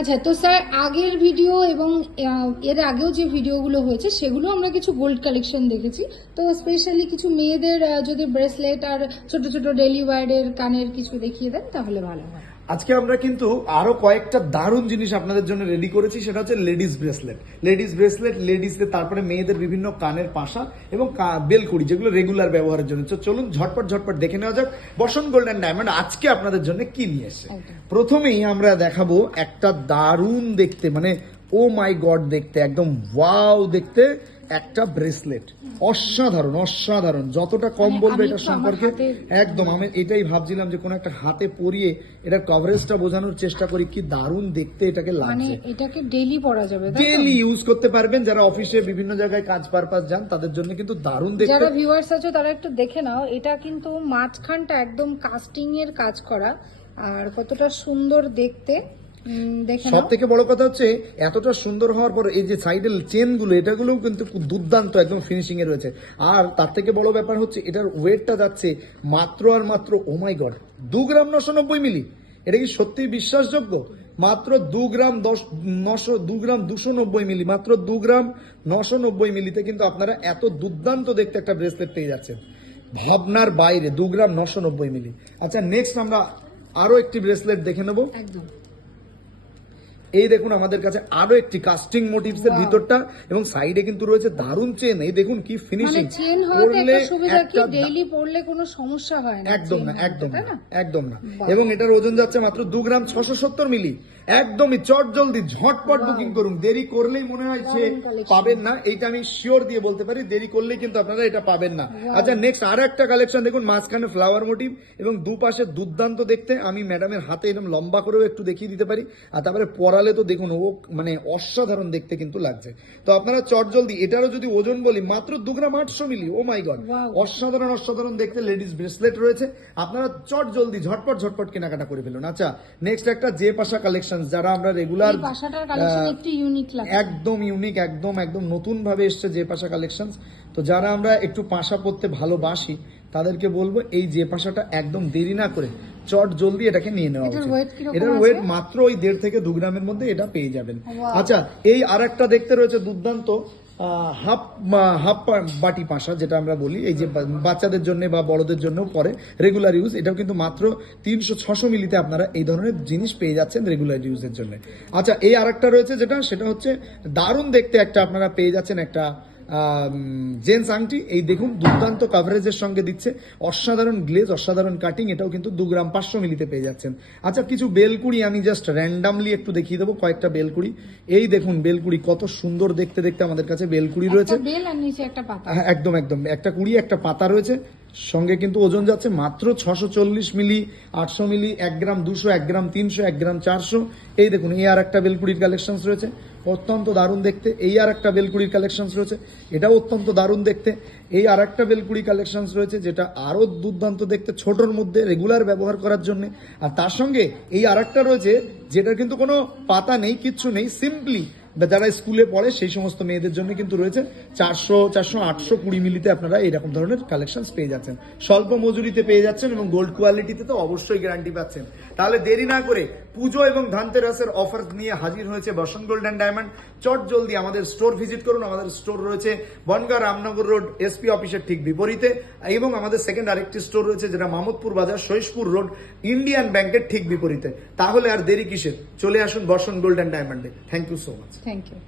আচ্ছা তো স্যার, আগের ভিডিও এবং এর আগেও যে ভিডিওগুলো হয়েছে, সেগুলো আমরা কিছু গোল্ড কালেকশন দেখেছি। তো স্পেশালি কিছু মেয়েদের যদি ব্রেসলেট আর ছোট ছোট ডেলি ওয়ার্ডের কানের কিছু দেখিয়ে দেন, তাহলে ভালো হয়। আজকে আমরা কিন্তু আরও কয়েকটা দারুণ জিনিস আপনাদের জন্য রেডি করেছি সেটা হচ্ছে লেডিস ব্রেসলেট লেডিস ব্রেসলেট লেডিসদের তারপরে মেয়েদের বিভিন্ন কানের পাশা এবং বেলকুড়ি যেগুলো রেগুলার ব্যবহারের জন্য। তো চলুন ঝটপট ঝটপট দেখে নেওয়া যাক। বসন্ত গোল্ডেন ডায়মন্ড আজকে আপনাদের জন্য কি নিয়ে এসেছে? একদম। প্রথমেই আমরা দেখাবো একটা দারুণ দেখতে মানে ও মাই গড দেখতে একদম ওয়াও দেখতে একটা ব্রেসলেট অসাধারণ অসাধারণ। যতটা কম মানে বলবে এটা সম্পর্কে একদম আমি এটাই ভাবছিলাম যে কোনো একটা হাতে পরিয়ে এটা কভারেজটা বোঝানোর চেষ্টা করি কি দারুণ দেখতে এটাকে মানে লাগছে এটাকে ডেলি পরা যাবে? ডেলি ইউজ করতে পারবেন যারা অফিসে বিভিন্ন জায়গায় কাজ পারপাস যান তাদের জন্য কিন্তু দারুণ দেখতে। যারা ভিউয়ার্স আছে তারা একটু দেখে নাও এটা কিন্তু মাঝখানটা একদম কাস্টিং এর কাজ করা আর কতটা সুন্দর দেখতে। দেখে সব থেকে বড় কথা হচ্ছে এতটা সুন্দর হওয়ার পর এই যে সাইডের চেনগুলো এটাগুলো কিন্তু খুব দুর্দান্ত একদম ফিনিশিং এ রয়েছে। আর তার থেকে বড় ব্যাপার হচ্ছে এটার ওয়েটটা যাচ্ছে মাত্র আর মাত্র ও মাই গড দু গ্রাম নশো নব্বই মিলি। এটা কি সত্যি বিশ্বাসযোগ্য? মাত্র দু গ্রাম দশ নশো দু গ্রাম দুশো নব্বই মিলি মাত্র দু গ্রাম নশো নব্বই মিলিতে কিন্তু আপনারা এত দুর্দান্ত দেখতে একটা ব্রেসলেট পেয়ে যাচ্ছেন। ভাবনার বাইরে দু গ্রাম নশো নব্বই মিলি। আচ্ছা নেক্সট আমরা আরও একটি ব্রেসলেট দেখে নেব। একদম। এই দেখুন আমাদের কাছে আরও একটি কাস্টিং মোটিভস এর ভিতরটা এবং সাইডে কিন্তু রয়েছে দারুণ চেন এই দেখুন কি ফিনিশিং চেন একটা ডেইলি পরলে কোনো সমস্যা হয় না একদম না একদম না একদম না। এবং এটার ওজন যাচ্ছে মাত্র দু গ্রাম ছশো সত্তর মিলি। একদমই চট জলদি ঝটপট বুকিং করুন। দেরি করলেই মনে হয় সে পাবেন না। এইটা আমি শিওর দিয়ে বলতে পারি দেরি করলেই কিন্তু আপনারা এটা পাবেন না। আচ্ছা নেক্সট আর একটা কালেকশন দেখুন মাঝখানে ফ্লাওয়ার মোটিভ এবং দুপাশে দুর্দান্ত দেখতে। আমি ম্যাডামের হাতে এরকম লম্বা করেও একটু দেখিয়ে দিতে পারি। আর তারপরে পরালে তো দেখুন ও মানে অসাধারণ দেখতে কিন্তু লাগছে। তো আপনারা চট জলদি এটারও যদি ওজন বলি মাত্র দু গ্রাম আটশো মিলি ও মাই গড। অসাধারণ অসাধারণ দেখতে লেডিস ব্রেসলেট রয়েছে। আপনারা চট জলদি ঝটপট ঝটপট কেনাকাটা করে ফেলুন। আচ্ছা নেক্সট একটা যে পাশা কালেকশন যারা আমরা রেগুলার একদম ইউনিক একদম একদম নতুন ভাবে এসছে যে পাশা কালেকশন তো যারা আমরা একটু পাশা পড়তে ভালোবাসি তাদেরকে বলব এই যে পাশাটা একদম দেরি না করে চট জলদি এটাকে নিয়ে নেওয়া এটার উচিত। এটার ওয়েট মাত্র ওই দেড় থেকে দু গ্রামের মধ্যে এটা পেয়ে যাবেন। আচ্ছা এই আর একটা দেখতে রয়েছে দুর্দান্ত হাফ হাফ বাটি পাশা যেটা আমরা বলি। এই যে বাচ্চাদের জন্য বা বড়দের জন্য পরে রেগুলার ইউজ এটাও কিন্তু মাত্র তিনশো ছশো মিলিতে আপনারা এই ধরনের জিনিস পেয়ে যাচ্ছেন রেগুলার ইউজের জন্য। আচ্ছা এই আরেকটা রয়েছে যেটা সেটা হচ্ছে দারুণ দেখতে একটা আপনারা পেয়ে যাচ্ছেন একটা জেন্স আংটি এই দেখুন দুর্দান্ত কাভারেজের সঙ্গে দিচ্ছে। অসাধারণ গ্লেজ অসাধারণ কাটিং এটাও কিন্তু দু গ্রাম পাঁচশো মিলিতে পেয়ে যাচ্ছেন। আচ্ছা কিছু বেলকুড়ি আমি জাস্ট র্যান্ডামলি একটু দেখিয়ে দেবো কয়েকটা বেলকুড়ি। এই দেখুন বেলকুড়ি কত সুন্দর দেখতে দেখতে আমাদের কাছে বেলকুড়ি রয়েছে। হ্যাঁ, একদম একদম। একটা কুড়ি একটা পাতা রয়েছে। সঙ্গে কিন্তু ওজন যাচ্ছে মাত্র ছশো চল্লিশ মিলি আটশো মিলি এক গ্রাম দুশো এক গ্রাম তিনশো এক গ্রাম চারশো। এই দেখুন এই আর একটা বেলকুড়ির কালেকশন রয়েছে। অত্যন্ত দারুণ দেখতে। এই আর একটা বেলকুড়ির কালেকশন রয়েছে। এটাও অত্যন্ত দারুণ দেখতে। এই আর একটা বেলকুড়ি কালেকশন রয়েছে, যেটা আরও দুর্দান্ত দেখতে, ছোটর মধ্যে রেগুলার ব্যবহার করার জন্য। আর তার সঙ্গে এই আর একটা রয়েছে, যেটার কিন্তু কোনো পাতা নেই, কিচ্ছু নেই সিম্পলি যারা স্কুলে পড়ে, সেই সমস্ত মেয়েদের জন্য কিন্তু রয়েছে চারশো চারশো, আটশো কুড়ি মিলিতে আপনারা এরকম ধরনের কালেকশন পেয়ে যাচ্ছেন। স্বল্প মজুরিতে পেয়ে যাচ্ছেন এবং গোল্ড কোয়ালিটিতে তো অবশ্যই গ্যারান্টি পাচ্ছেন। তাহলে দেরি না করে পুজো এবং ধনতেরাসের অফার নিয়ে হাজির হয়েছে বসন্ত গোল্ড অ্যান্ড ডায়মন্ড চট জলদি আমাদের স্টোর ভিজিট করুন। আমাদের স্টোর রয়েছে বনগা রামনগর রোড এসপি অফিসের ঠিক বিপরীতে। এবং আমাদের সেকেন্ড আরেকটি স্টোর রয়েছে যেটা মামুদপুর বাজার শৈশপুর রোড ইন্ডিয়ান ব্যাংকের ঠিক বিপরীতে। তাহলে আর দেরি কিসের? চলে আসুন Basanta gold and ডায়মন্ডে thank you so much thank you